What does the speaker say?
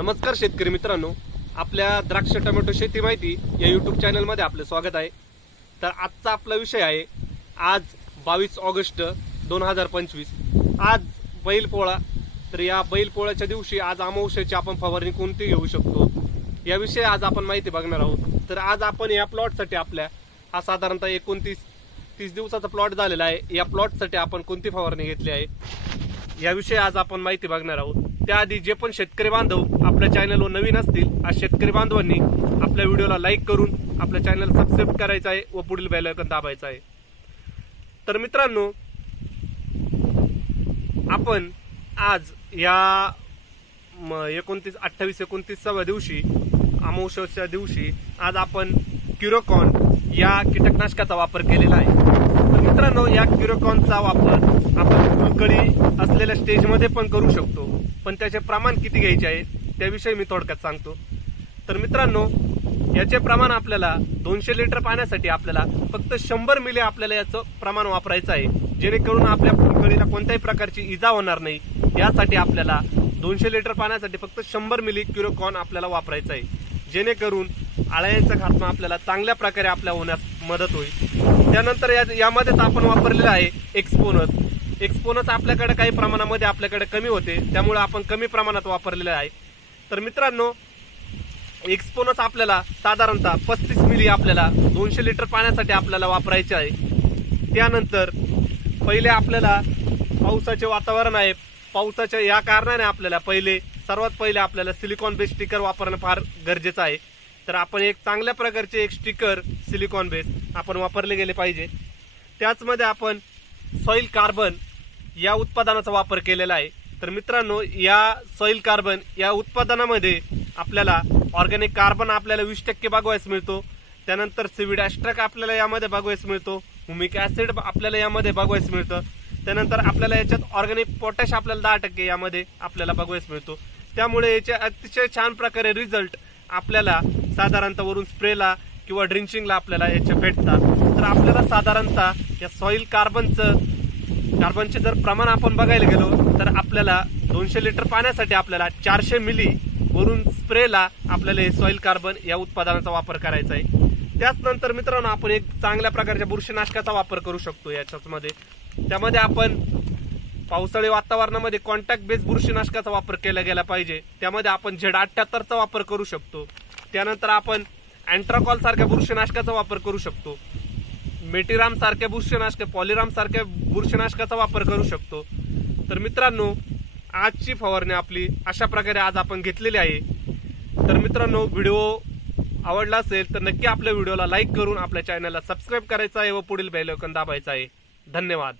नमस्कार शेतकरी मित्रांनो, आपल्या द्राक्ष टोमॅटो शेती माहिती या यूट्यूब चॅनलमध्ये आपले स्वागत आहे। तर आजचा आपला विषय आहे आज 22 ऑगस्ट 2025। आज बैलपोळा। तर या बैलपोळ्याच्या दिवशी आज अमावस्येची आपण फवारणी कोणती घेऊ शकतो याविषयी आज आपण माहिती बघणार आहोत। तर आज आपण या प्लॉटसाठी आपल्या हा साधारणतः 29-30 दिवसाचा प्लॉट झालेला आहे। या प्लॉटसाठी आपण कोणती फवारणी घेतली आहे याविषयी आज आपण माहिती बघणार आहोत। त्याआधी जे पण शेतकरी बांधव आपल्या चॅनलवर नवीन असतील आज शेतकरी बांधवांनी आपल्या व्हिडिओला लाईक करून आपल्या चॅनल सबस्क्राइब करायचं आहे व पुढील बेल आयकॉन दाबायचा आहे। तर मित्रांनो, आपण आज या 28-29व्या दिवशी अमावस्येच्या दिवशी आज आपण क्युरोकॉन या कीटकनाशकाचा वापर केलेला आहे। तर मित्रांनो, या क्युरोकॉनचा वापर आपण फुलकळी असलेल्या स्टेज मध्ये पण करू शकतो, पण त्याचे प्रमाण किती घ्यायचे आहे त्याविषयी मी थोडक्यात सांगतो। तर मित्रांनो, याचे प्रमाण आपल्याला 200 लिटर पाण्यासाठी आपल्याला फक्त 100 मिली आपल्याला याचं प्रमाण वापरायचं आहे, जेणेकरून आपल्या फुलकळीला कोणत्याही प्रकारची इजा होणार नाही। यासाठी आपल्याला 200 लिटर पाण्यासाठी फक्त 100 मिली क्युरोकॉन आपल्याला वापरायचं आहे, जेणेकरून आळ्यांचा खात्मा आपल्याला चांगल्या प्रकारे आपल्या होण्यास मदत होईल। त्यानंतर यामध्येच आपण वापरलेला आहे एक्सपोनस आपल्याकडे काही प्रमाणामध्ये आपल्याकडे कमी होते, त्यामुळे आपण कमी प्रमाणात वापरलेले आहे। तर मित्रांनो, एक्सपोनस आपल्याला साधारणतः 35 मिली आपल्याला 200 लिटर पाण्यासाठी आपल्याला वापरायचे आहे। त्यानंतर पहिले आपल्याला पावसाचे वातावरण आहे, पावसाच्या या कारणाने आपल्याला सर्वात पहिले आपल्याला सिलिकॉन बेस स्टिकर वापरणं फार गरजेचं आहे। तर आपण एक चांगल्या प्रकारचे एक स्टिकर सिलिकॉन बेस आपण वापरले गेले पाहिजे। त्याचमध्ये आपण सॉइल कार्बन या उत्पादनाचा वापर केलेला आहे। तर मित्रांनो, या सॉइल कार्बन या उत्पादनामध्ये आपल्याला ऑर्गॅनिक कार्बन आपल्याला 20% बघायस मिळतो। त्यानंतर सीव्हीड ॲस्ट्रॅक आपल्याला यामध्ये बघायस मिळतो, हुमिक ऍसिड आपल्याला यामध्ये बघायस मिळतं। त्यानंतर आपल्याला याच्यात ऑर्गॅनिक पोटॅश आपल्याला 10% यामध्ये आपल्याला बघायस मिळतो। त्यामुळे याचे अतिशय छान प्रकारे रिझल्ट आपल्याला साधारणतः वरून स्प्रेला किंवा ड्रिंचिंगला आपल्याला याचे भेटतात। तर आपल्याला साधारणतः या सॉइल कार्बनचे जर प्रमाण आपण बघायला गेलो तर आपल्याला 200 लिटर पाण्यासाठी आपल्याला 400 मिली वरून स्प्रेला आपल्याला हे सॉइल कार्बन या उत्पादनाचा वापर करायचा आहे। त्याचनंतर मित्रांनो, आपण एक चांगल्या प्रकारच्या बुरशीनाशकाचा वापर करू शकतो याच्यामध्ये। त्यामध्ये आपण पावसाळी वातावरणामध्ये कॉन्टॅक्ट बेस बुरशीनाशकाचा वापर केला गेला पाहिजे। त्यामध्ये आपण Z78चा वापर करू शकतो। त्यानंतर आपण अँट्राकॉल सारख्या बुरशीनाशकाचा वापर करू शकतो, मेटिराम सारख्या बुरशीनाशक, पॉलिराम सारख्या बुरशीनाशकाचा वापर करू शकतो। तर मित्रांनो, आजची फवारणी आपली अशा प्रकारे आज आपण घेतलेली आहे। तर मित्रांनो, व्हिडिओ आवडला असेल तर नक्की आपल्या व्हिडिओला लाईक करून आपल्या चॅनलला सबस्क्राइब करायचं आहे व पुढील बेल आयकॉन दाबायचा आहे। धन्यवाद।